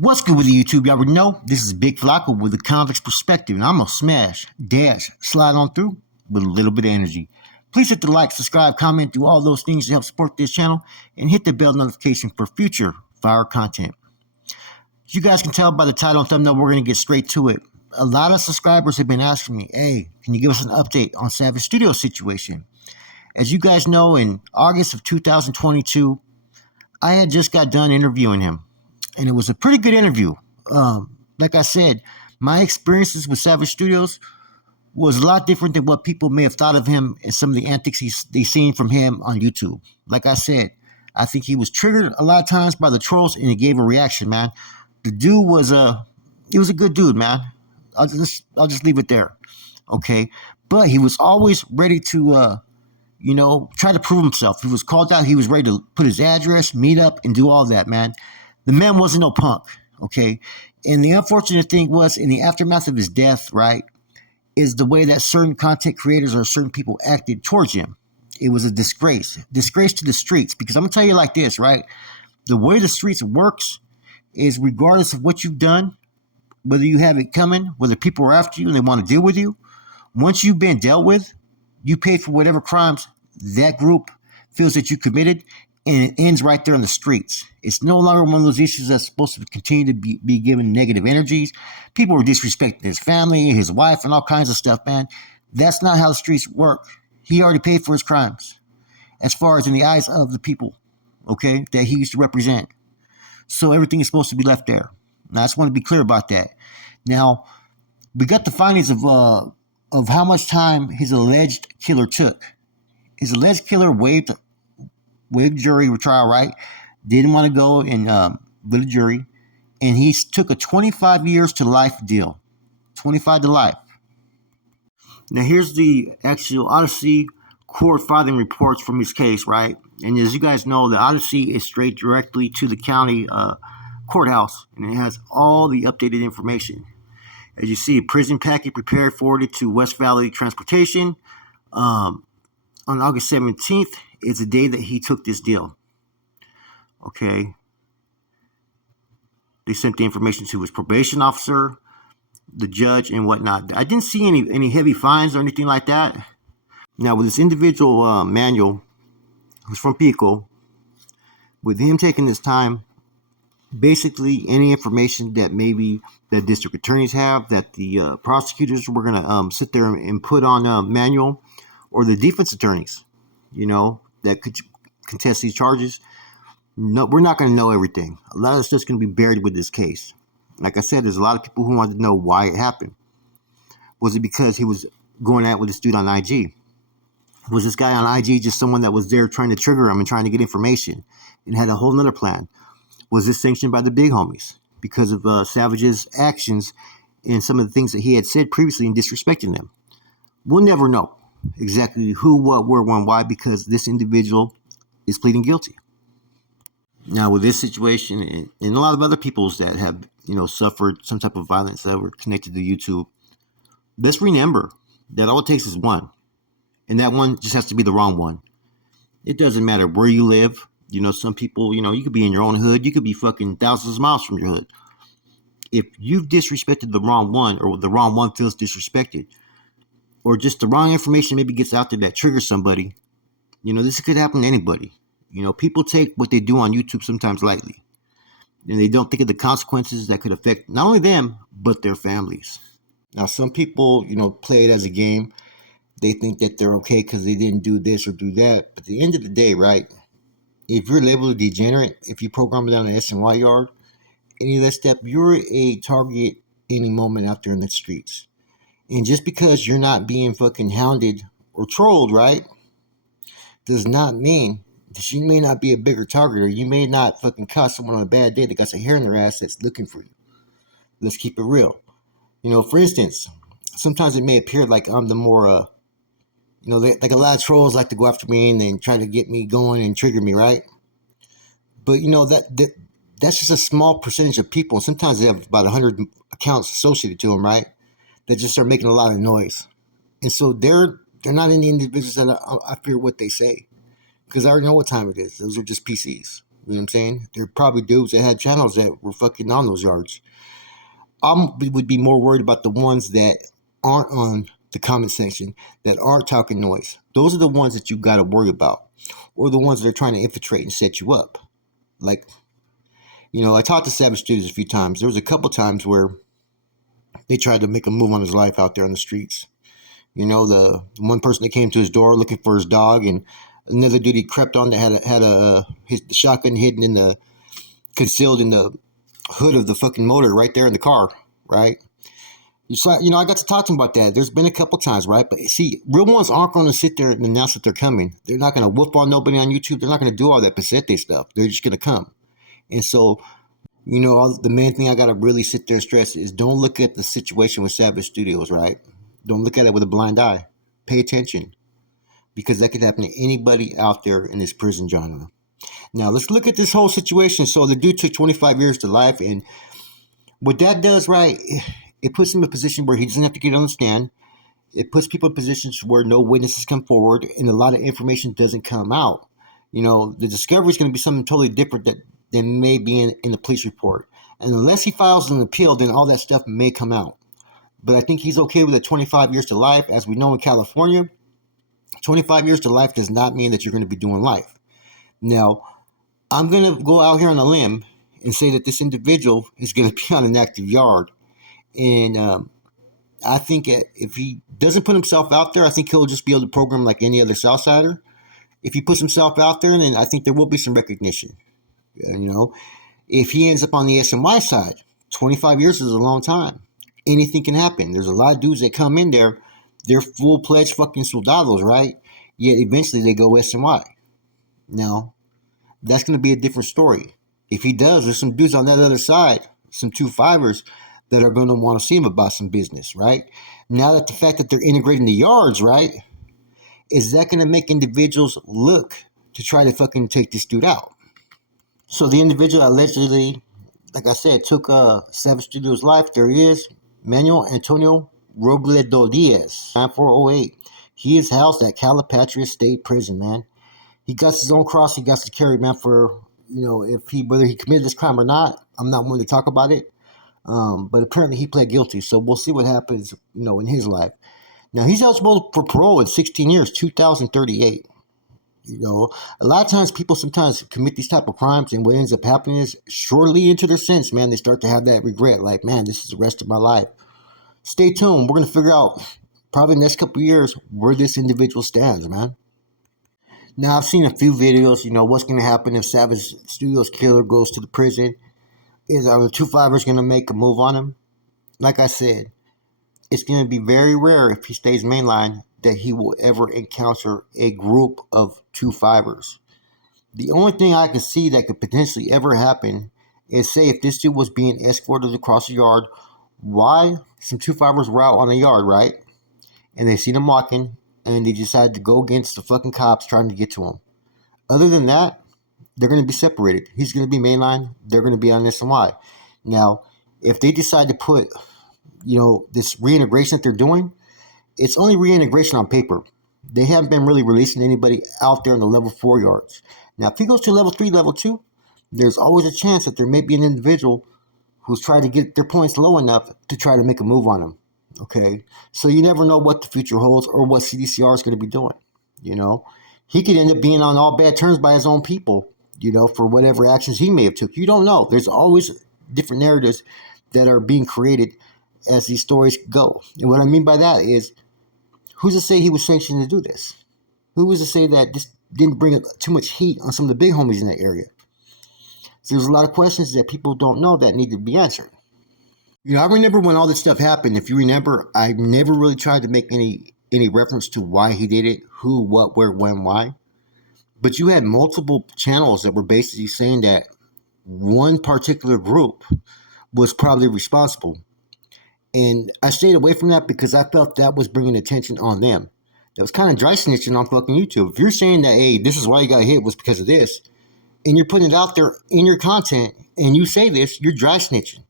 What's good with the YouTube? You already know this is Big Flacco with a convict's perspective, and I'm gonna smash, dash, slide on through with a little bit of energy. Please hit the like, subscribe, comment, do all those things to help support this channel, and hit the bell notification for future fire content. As you guys can tell by the title and thumbnail, we're gonna get straight to it. A lot of subscribers have been asking me, hey, can you give us an update on Savage Studio's situation? As you guys know, in August of 2022, I had just got done interviewing him. And it was a pretty good interview. Like I said, my experiences with Savage Studios was a lot different than what people may have thought of him and some of the antics they seen from him on YouTube. Like I said, I think he was triggered a lot of times by the trolls, and he gave a reaction, man. The dude was he was a good dude, man. I'll just leave it there, okay? But he was always ready to try to prove himself. He was called out. He was ready to put his address, meet up, and do all that, man. The man wasn't no punk, okay? And the unfortunate thing was, in the aftermath of his death, right, is the way that certain content creators or certain people acted towards him. It was a disgrace to the streets. Because I'm going to tell you like this, right? The way the streets works is regardless of what you've done, whether you have it coming, whether people are after you and they want to deal with you, once you've been dealt with, you pay for whatever crimes that group feels that you committed, and it ends right there in the streets. It's no longer one of those issues that's supposed to continue to be given negative energies. People were disrespecting his family, his wife, and all kinds of stuff, man. That's not how the streets work. He already paid for his crimes, as far as in the eyes of the people, okay, that he used to represent. So everything is supposed to be left there. Now, I just want to be clear about that. Now, we got the findings of how much time his alleged killer took. His alleged killer waived jury trial, right? Didn't want to go and with a jury, and he took a 25 years to life deal. 25 to life. Now here's the actual Odyssey court filing reports from his case, right? And as you guys know, the Odyssey is straight directly to the county courthouse, and it has all the updated information. As you see, a prison packet prepared, forwarded to West Valley Transportation on August 17th. Is the day that he took this deal. Okay. They sent the information to his probation officer, the judge, and whatnot. I didn't see any heavy fines or anything like that. Now, with this individual Manuel, who's from Pico, with him taking his time, basically any information that maybe the district attorneys have, that the prosecutors were going to sit there and put on Manuel, or the defense attorneys, that could contest these charges. No, we're not going to know everything. A lot of stuff's going to be buried with this case. Like I said, there's a lot of people who wanted to know why it happened. Was it because he was going out with this dude on IG? Was this guy on IG just someone that was there trying to trigger him and trying to get information and had a whole nother plan? Was this sanctioned by the big homies because of Savage's actions and some of the things that he had said previously and disrespecting them? We'll never know exactly who, what, where, when, why, because this individual is pleading guilty. Now, with this situation and a lot of other peoples that have, suffered some type of violence that were connected to YouTube, let's remember that all it takes is one, and that one just has to be the wrong one. It doesn't matter where you live. Some people, you could be in your own hood. You could be fucking thousands of miles from your hood. If you've disrespected the wrong one, or the wrong one feels disrespected, or just the wrong information maybe gets out there that triggers somebody, this could happen to anybody. People take what they do on YouTube sometimes lightly, and they don't think of the consequences that could affect not only them, but their families. Now, some people, play it as a game. They think that they're okay because they didn't do this or do that. But at the end of the day, right, if you're labeled a degenerate, if you program it down an SNY yard, any of that stuff, you're a target any moment out there in the streets. And just because you're not being fucking hounded or trolled, right, does not mean that you may not be a bigger target, or you may not fucking caught someone on a bad day that got some hair in their ass that's looking for you. Let's keep it real. For instance, sometimes it may appear like I'm the more, like a lot of trolls like to go after me and then try to get me going and trigger me, right? But, that's just a small percentage of people. Sometimes they have about 100 accounts associated to them, right? That just start making a lot of noise. And so they're not any individuals that I fear what they say, because I already know what time it is. Those are just PCs. You know what I'm saying? There are probably dudes that had channels that were fucking on those yards. Would be more worried about the ones that aren't on the comment section, that aren't talking noise. Those are the ones that you got to worry about, or the ones that are trying to infiltrate and set you up. Like, I talked to Savage Studios a few times. There was a couple times where they tried to make a move on his life out there on the streets. The one person that came to his door looking for his dog, and another dude he crept on that had his shotgun hidden concealed in the hood of the fucking motor right there in the car, right? I got to talk to him about that. There's been a couple times, right? But see, real ones aren't going to sit there and announce that they're coming. They're not going to whoop on nobody on YouTube. They're not going to do all that Pesete stuff. They're just going to come. And so, the main thing I got to really sit there and stress is don't look at the situation with Savage Studios, right? Don't look at it with a blind eye. Pay attention, because that could happen to anybody out there in this prison genre. Now, let's look at this whole situation. So the dude took 25 years to life, and what that does, right, it puts him in a position where he doesn't have to get on the stand. It puts people in positions where no witnesses come forward and a lot of information doesn't come out. The discovery is going to be something totally different than may be in the police report. And unless he files an appeal, then all that stuff may come out. But I think he's okay with the 25 years to life. As we know in California, 25 years to life does not mean that you're going to be doing life. Now, I'm going to go out here on a limb and say that this individual is going to be on an active yard. And I think if he doesn't put himself out there, I think he'll just be able to program like any other Southsider. If he puts himself out there, then I think there will be some recognition. If he ends up on the SMY side, 25 years is a long time. Anything can happen. There's a lot of dudes that come in there, they're full-fledged fucking soldados, right? Yet eventually they go SMY. Now, that's going to be a different story. If he does, there's some dudes on that other side, some 2-5ers, that are going to want to see him about some business, right? Now that the fact that they're integrating the yards, right, is that going to make individuals look to try to fucking take this dude out? So the individual allegedly, like I said, took Savage Studios' life. There he is, Manuel Antonio Robledo Diaz, 9408. He is housed at Calipatria State Prison, man. He got his own cross he got to carry, man, for, whether he committed this crime or not. I'm not willing to talk about it. But apparently he pled guilty, so we'll see what happens, in his life. Now, he's eligible for parole in 16 years, 2038. A lot of times people sometimes commit these type of crimes, and what ends up happening is shortly into their sentence, man, they start to have that regret, like, man, this is the rest of my life. Stay tuned. We're going to figure out probably the next couple of years where this individual stands, man. Now, I've seen a few videos, what's going to happen if Savage Studios killer goes to the prison. Are the 2-5ers going to make a move on him? Like I said, it's going to be very rare if he stays mainline that he will ever encounter a group of 2-5ers. The only thing I can see that could potentially ever happen is, say, if this dude was being escorted across the yard, why some 2-5ers were out on the yard, right? And they seen him walking, and they decided to go against the fucking cops trying to get to him. Other than that, they're going to be separated. He's going to be mainline. They're going to be on SMY. Now, if they decide to put, this reintegration that they're doing, it's only reintegration on paper. They haven't been really releasing anybody out there in the level 4 yards. Now, if he goes to level 3, level 2, there's always a chance that there may be an individual who's trying to get their points low enough to try to make a move on him. Okay? So you never know what the future holds or what CDCR is going to be doing. He could end up being on all bad terms by his own people, for whatever actions he may have took. You don't know. There's always different narratives that are being created as these stories go. And what I mean by that is, who's to say he was sanctioned to do this? Who was to say that this didn't bring too much heat on some of the big homies in that area? So there's a lot of questions that people don't know that need to be answered. I remember when all this stuff happened. If you remember, I never really tried to make any reference to why he did it, who, what, where, when, why. But you had multiple channels that were basically saying that one particular group was probably responsible. And I stayed away from that because I felt that was bringing attention on them. That was kind of dry snitching on fucking YouTube. If you're saying that, hey, this is why you got hit was because of this, and you're putting it out there in your content, and you say this, you're dry snitching.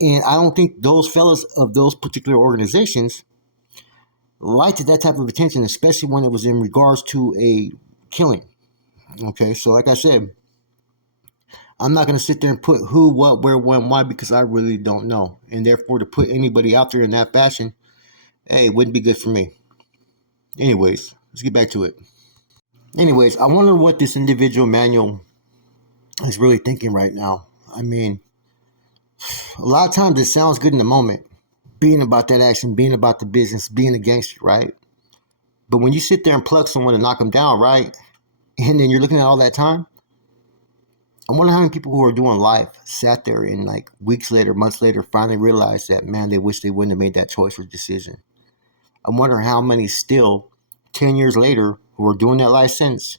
And I don't think those fellas of those particular organizations liked that type of attention, especially when it was in regards to a killing. Okay, so like I said, I'm not going to sit there and put who, what, where, when, why, because I really don't know. And therefore, to put anybody out there in that fashion, hey, it wouldn't be good for me. Anyways, let's get back to it. Anyways, I wonder what this individual manual is really thinking right now. I mean, a lot of times it sounds good in the moment, being about that action, being about the business, being a gangster, right? But when you sit there and plug someone and knock them down, right? And then you're looking at all that time, I wonder how many people who are doing life sat there and like weeks later, months later, finally realized that, man, they wish they wouldn't have made that choice or decision. I wonder how many still, 10 years later, who are doing that life sentence,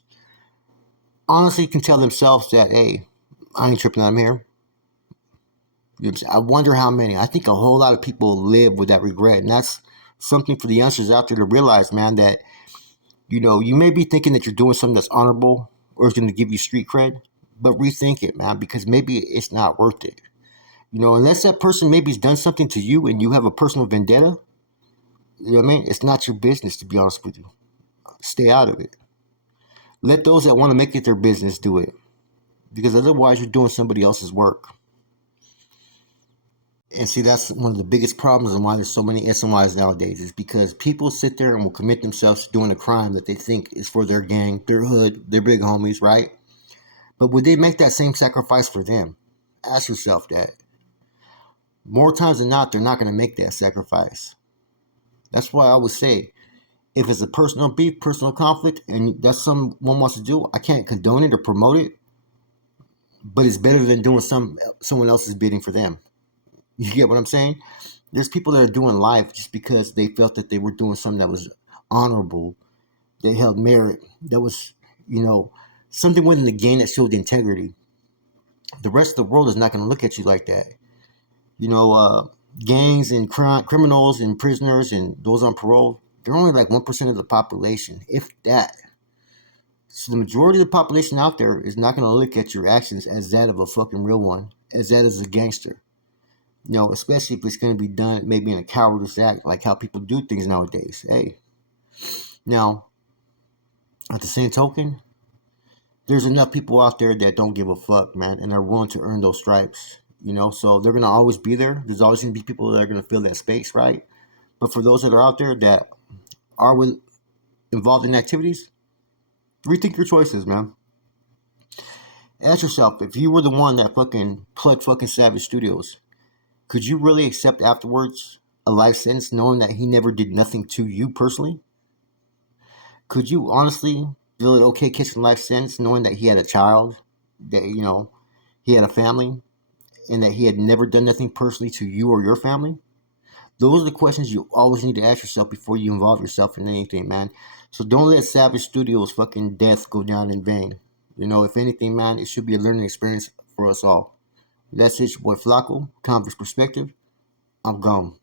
honestly can tell themselves that, hey, I ain't tripping, I'm here. You know what I'm saying? I wonder how many. I think a whole lot of people live with that regret. And that's something for the youngsters out there to realize, man, that, you may be thinking that you're doing something that's honorable or is going to give you street cred, but rethink it, man, because maybe it's not worth it. Unless that person maybe's done something to you and you have a personal vendetta, you know what I mean? It's not your business, to be honest with you. Stay out of it. Let those that want to make it their business do it, because otherwise you're doing somebody else's work. And see, that's one of the biggest problems and why there's so many SNYs nowadays is because people sit there and will commit themselves to doing a crime that they think is for their gang, their hood, their big homies, right? But would they make that same sacrifice for them? Ask yourself that. More times than not, they're not going to make that sacrifice. That's why I always say, if it's a personal beef, personal conflict, and that's something one wants to do, I can't condone it or promote it, but it's better than doing someone else's bidding for them. You get what I'm saying? There's people that are doing life just because they felt that they were doing something that was honorable, that held merit, that was, you know, something within the game that showed integrity. The rest of the world is not going to look at you like that. You know, gangs and criminals and prisoners and those on parole, they're only like 1% of the population, if that. So the majority of the population out there is not going to look at your actions as that of a fucking real one, as that as a gangster. Especially if it's going to be done maybe in a cowardice act, like how people do things nowadays. Hey, now, at the same token, there's enough people out there that don't give a fuck, man, and are willing to earn those stripes. So they're going to always be there. There's always going to be people that are going to fill that space, right? But for those that are out there that are involved in activities, rethink your choices, man. Ask yourself, if you were the one that fucking plugged fucking Savage Studios, could you really accept afterwards a life sentence knowing that he never did nothing to you personally? Could you honestly feel it okay catching life sentence knowing that he had a child, that, he had a family, and that he had never done nothing personally to you or your family? Those are the questions you always need to ask yourself before you involve yourself in anything, man. So don't let Savage Studios' fucking death go down in vain. If anything, man, it should be a learning experience for us all. That's it, your boy Flacco, Converse Perspective. I'm gone.